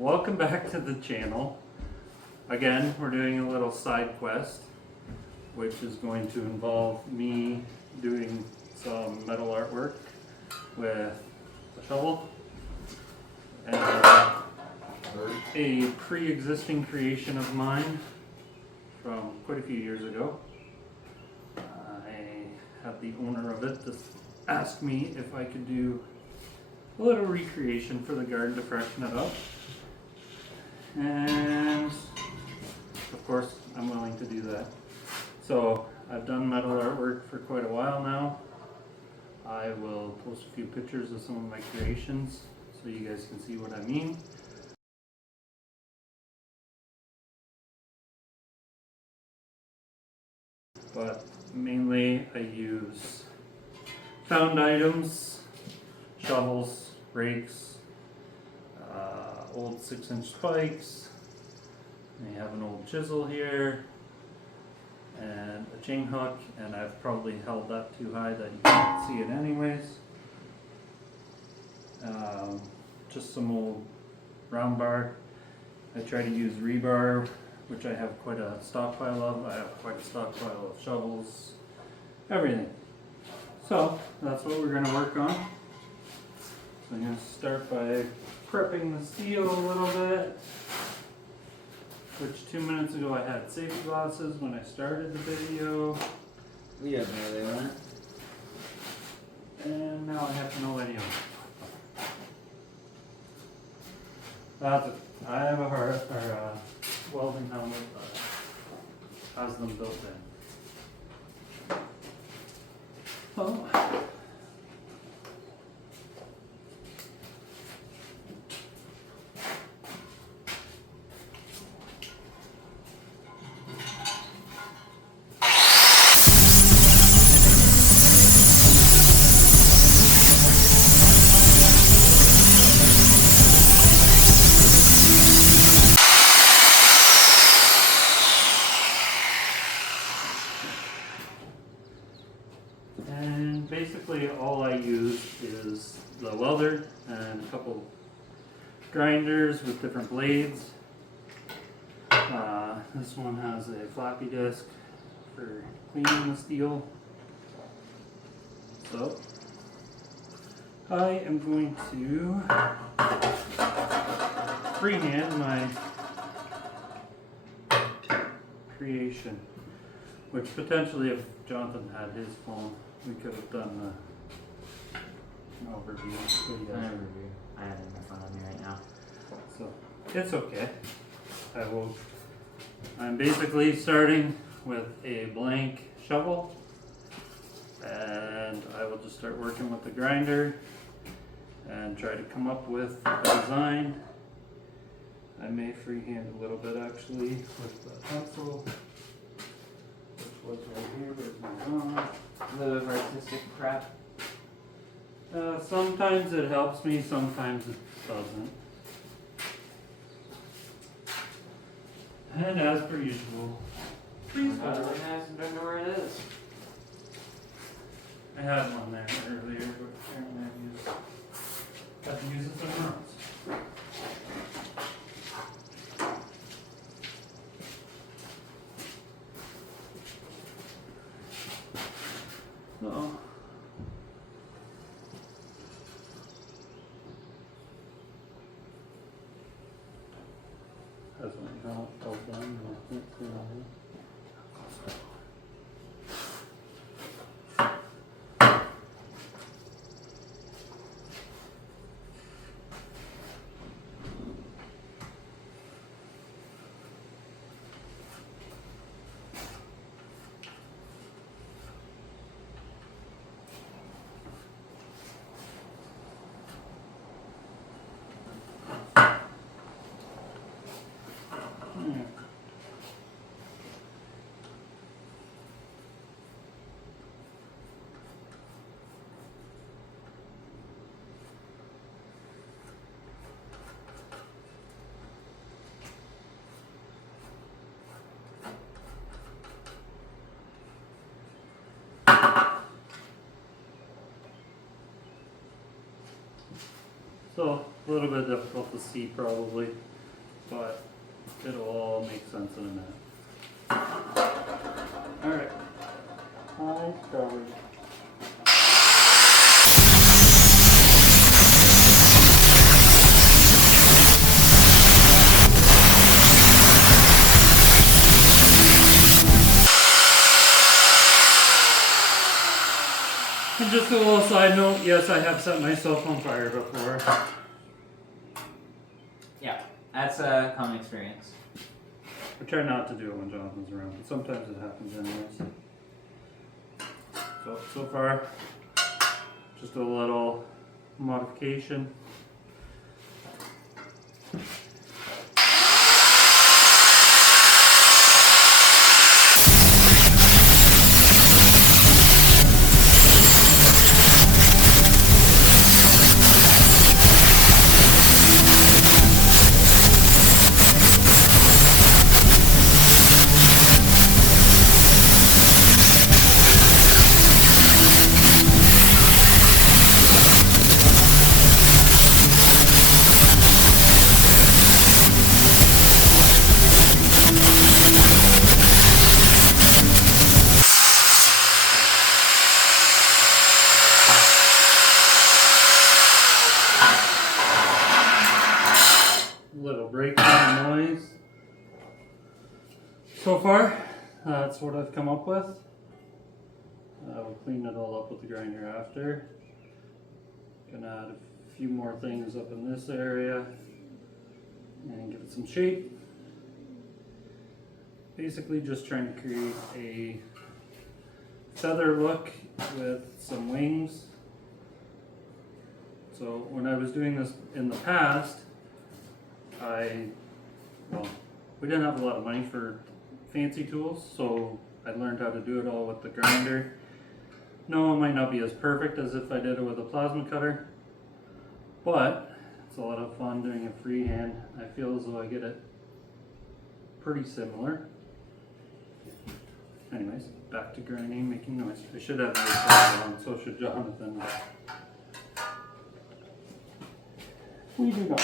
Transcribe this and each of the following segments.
Welcome back to the channel. Again, we're doing a little side quest, which is going to involve me doing some metal artwork with a shovel and a pre-existing creation of mine from quite a few years ago. I had the owner of it just ask me if I could do a little recreation for the garden to freshen it up. And of course I'm willing to do that. So I've done metal artwork for quite a while now. I will post a few pictures of some of my creations so you guys can see what I mean. But mainly I use found items, shovels, rakes, old 6-inch spikes. I have an old chisel here and a chain hook, and I've probably held that too high that you can't see it anyways. Just some old round bar. I try to use rebar, which I have quite a stockpile of. I have quite a stockpile of shovels, everything. So that's what we're going to work on. So I'm going to start by prepping the steel a little bit, which 2 minutes ago I had safety glasses when I started the video. We have no idea on it. And now I have no idea. That's it. I have a welding helmet that has them built in. Oh. And basically all I use is the welder and a couple grinders with different blades. This one has a floppy disk for cleaning the steel. So I am going to freehand my creation, which potentially if Jonathan had his phone, we could have done an overview. I have it in front of me right now. So it's okay. I'm basically starting with a blank shovel, and I will just start working with the grinder and try to come up with a design. I may freehand a little bit actually with the pencil, which was right here, but it's not on. A little bit of artistic crap. Sometimes it helps me, sometimes it doesn't. And as per usual, please I don't know where it is. I had one there earlier, but apparently I had to use it somewhere else. So, that's when how it's all done, and I can't see it. A little bit difficult to see probably, but it'll all make sense in a minute. Alright, I'm covered. And just a little side note, yes, I have set myself on fire before. Yeah, that's a common experience. I try not to do it when Jonathan's around, but sometimes it happens anyways. So far, just a little modification. Little breakdown noise. So far, that's what I've come up with. We'll clean it all up with the grinder after. Gonna add a few more things up in this area and give it some shape. Basically just trying to create a feather look with some wings. So when I was doing this in the past, we didn't have a lot of money for fancy tools, so I learned how to do it all with the grinder. No, it might not be as perfect as if I did it with a plasma cutter, but it's a lot of fun doing it freehand. I feel as though I get it pretty similar. Anyways, back to grinding, making noise. I should have the earbuds on, so should Jonathan. We do not.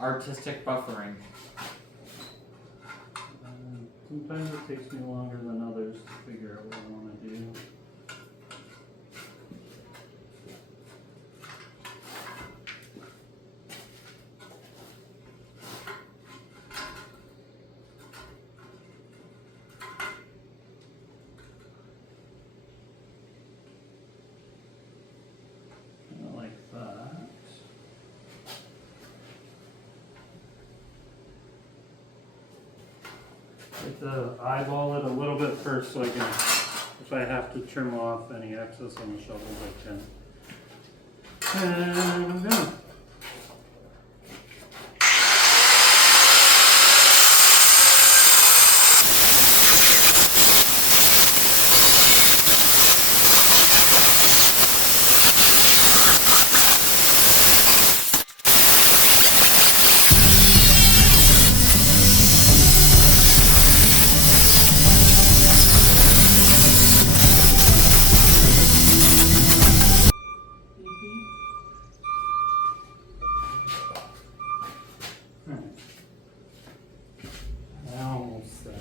artistic buffering. Sometimes it takes me longer than others to figure out what I want to do. Kinda like that. Have to eyeball it a little bit first so I can, if I have to trim off any excess on the shovels, I can. And I'm done. Almost there.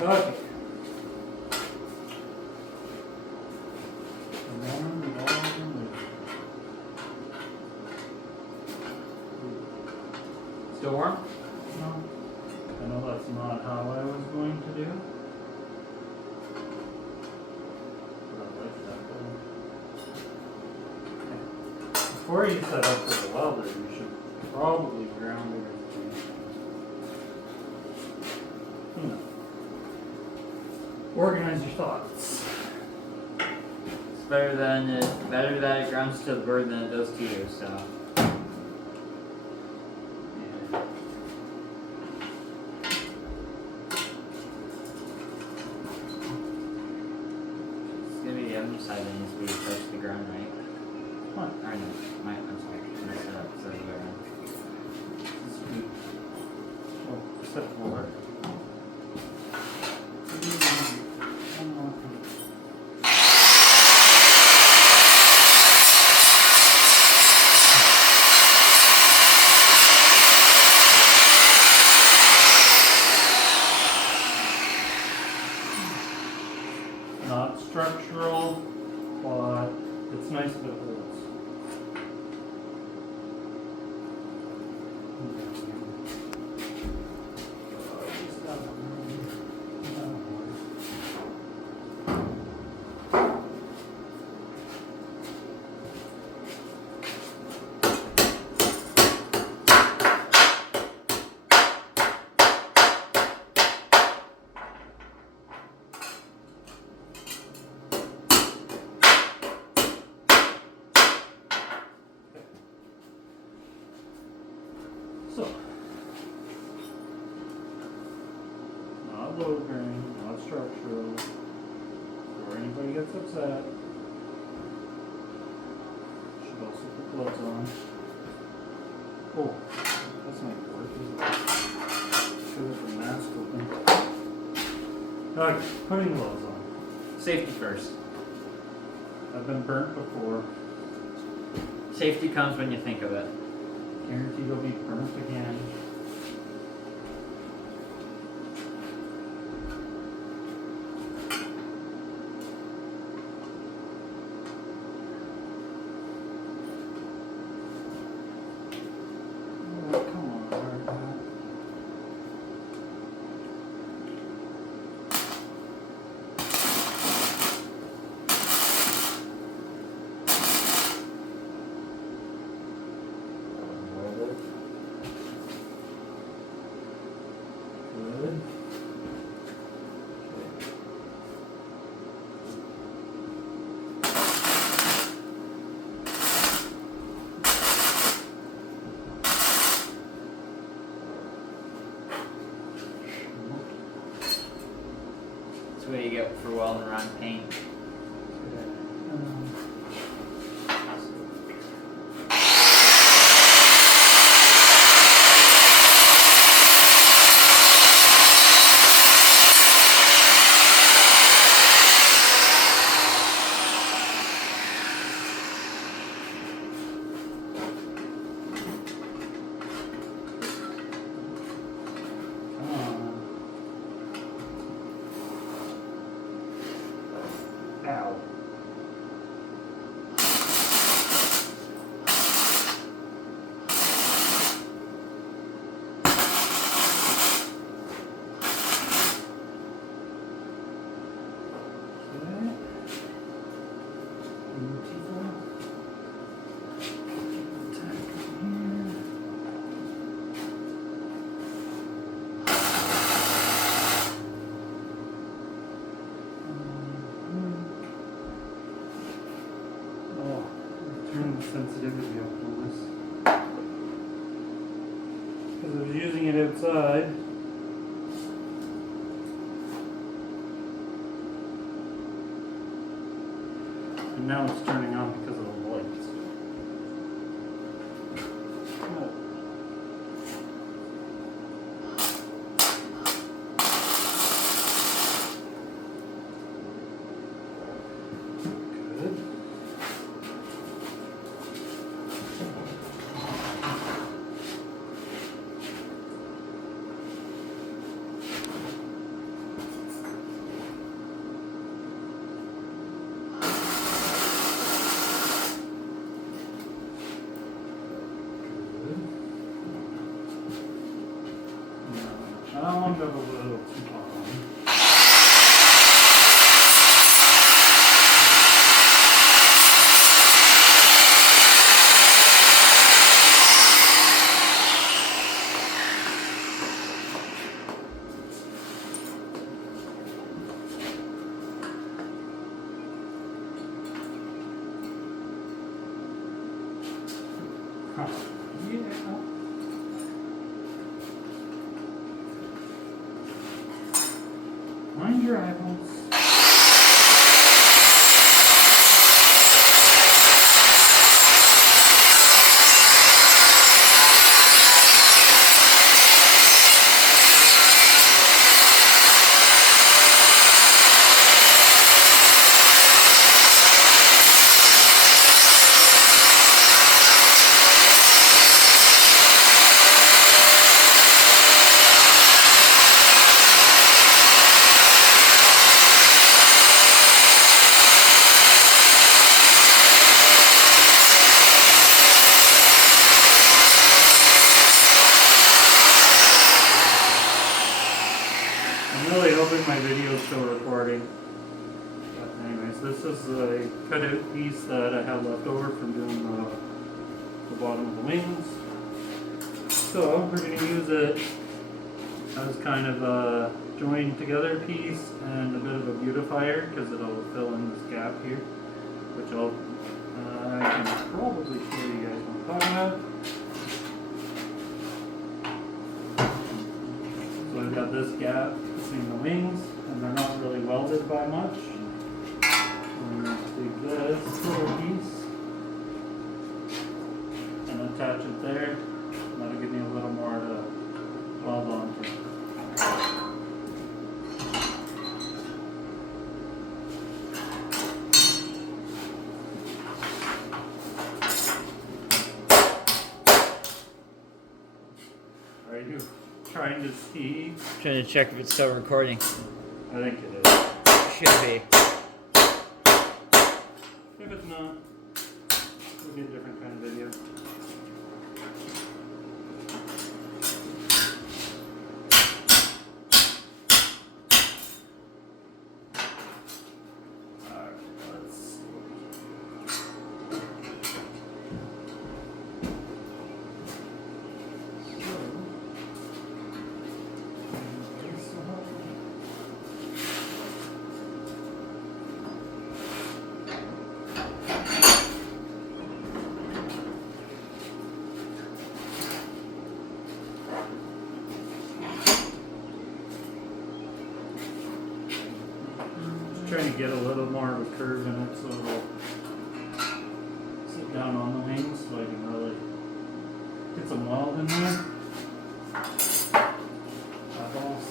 Okay. Still warm? No. I know that's not how I was going to do. But I like that goal. Okay. Before you set up for the welder, you should probably ground everything. You know. Organize your thoughts. It's better that it grounds to the bird than it does to you, so. It's gonna be the other side that needs to be touch the ground, right? What? Or no, I'm sorry, I messed it up, so the other way around. Oh, set floor. Not structural, but it's nice if it holds. So, not low grain, not structural, or anybody gets upset. Should also put gloves on. Oh, that's not working. Should have the mask open. Okay, putting gloves on. Safety first. I've been burnt before. Safety comes when you think of it. Guaranteed it'll be burnt again. Oh, come on, Erica. Good. That's what you get for welding around paint. sensitivity up on this. Because I was using it outside. And now it's turning on because of the lights. Good. I don't want to go a little too far on. Huh. Yeah. Mind your eyeballs. I'm really hoping my video is still recording. But anyways, this is a cutout piece that I had left over from doing the bottom of the wings. So we're going to use it as kind of a joined together piece and a bit of a beautifier because it'll fill in this gap here, which I can probably show you guys what I'm talking about. So we've got this gap between the wings, and they're not really welded by much. I'm going to take this little piece and attach it there. That'll give me a little more to weld onto. Are you trying to see? Trying to check if it's still recording. I think it is. Should be. If it's not, it'll be a different kind of video. Alright, let's see. Trying to get a little more of a curve in it so it'll sit down on the wings so I can really get some weld in there. Eyeballs.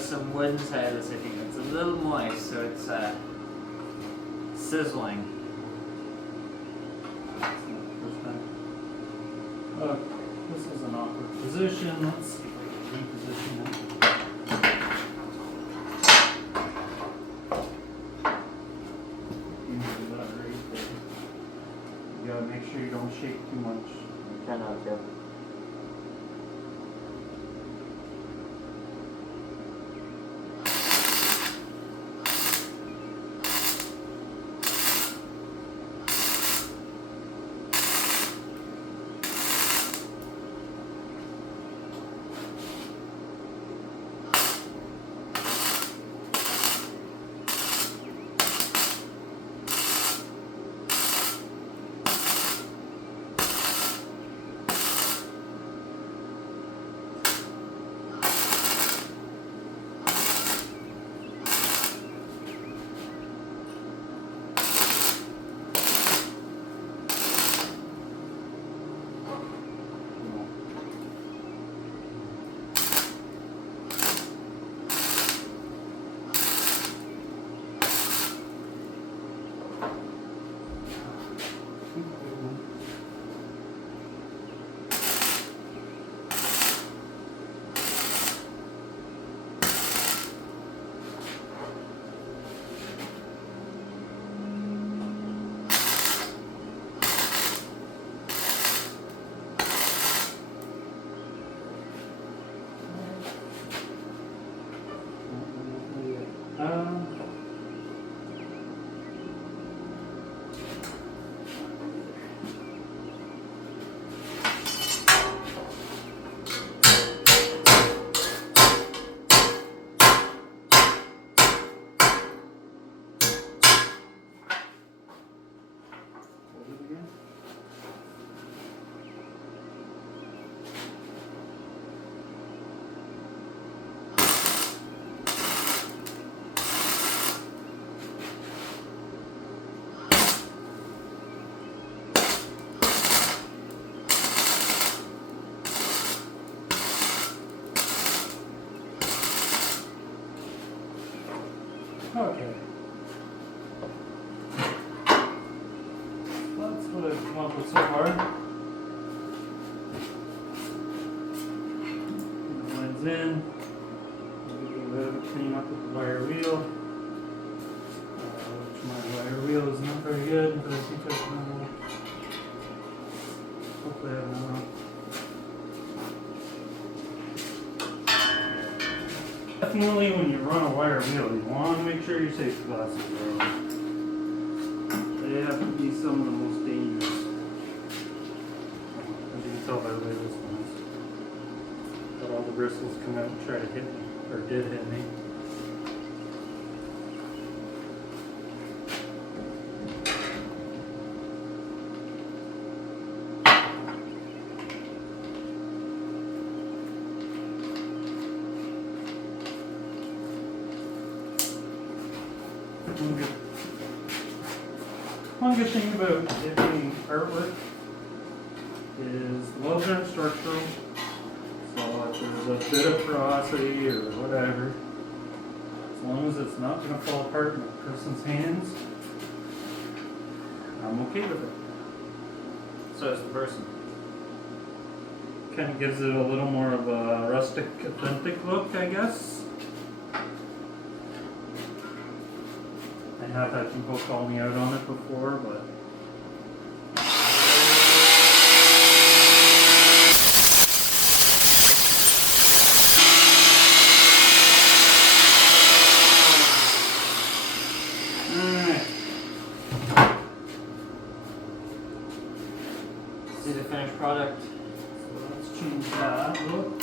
some wood inside this, I think it's a little moist, so it's sizzling. This is an awkward position. Let's see if I can reposition it. You can do that right there. You gotta make sure you don't shake too much. Try not to. Okay. That's what I've come up with so far. It blends in. I'll give it a bit of a clean up with the wire wheel. Which my wire wheel is not very good, but I think I can hopefully I have enough. Definitely when you run a wire wheel, you want to make sure your safety glasses are on. They have to be some of the most dangerous. As you can tell by the way this one is. But all the bristles come out and try to hit me, or did hit me. One good thing about it being artwork is the welds aren't structural, so if there's a bit of porosity or whatever, as long as it's not going to fall apart in a person's hands, I'm okay with it. So is the person. Kind of gives it a little more of a rustic, authentic look, I guess. I have had people call me out on it before, but alright. See the finished product. So let's change that look.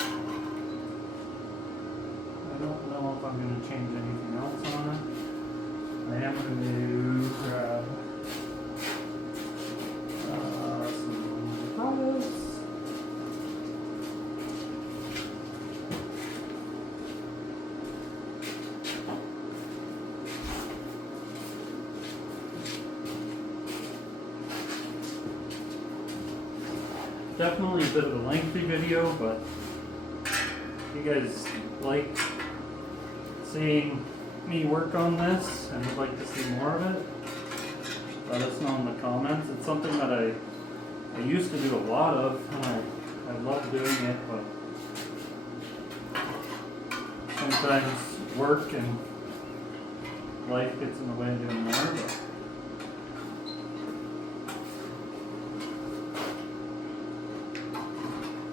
I don't know if I'm going to change anything else on it. I am going to grab some products. Definitely a bit of a lengthy video, but if you guys like seeing me work on this and would like to see more of it, let us know in the comments. It's something that I used to do a lot of, and I love doing it, but sometimes work and life gets in the way of doing more. But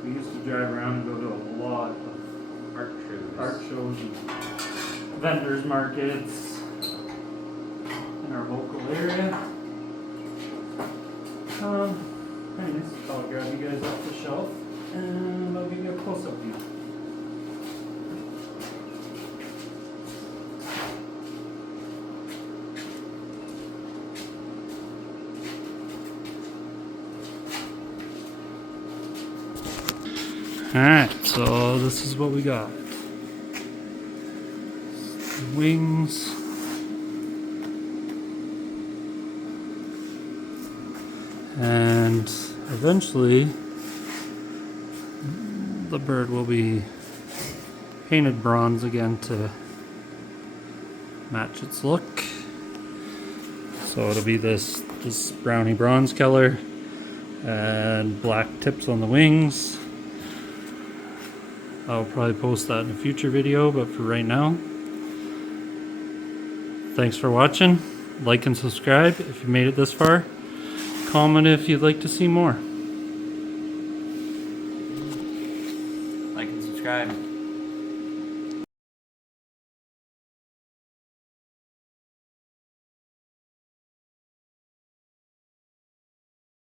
we used to drive around and go to a lot of art shows and vendors markets in our local area. Anyways, I'll grab you guys off the shelf and I'll give you a close-up view. Alright, so this is what we got. Wings. And eventually the bird will be painted bronze again to match its look. So it'll be this browny bronze color and black tips on the wings. I'll probably post that in a future video, but for right now, thanks for watching. Like and subscribe if you made it this far. Comment if you'd like to see more. Like and subscribe.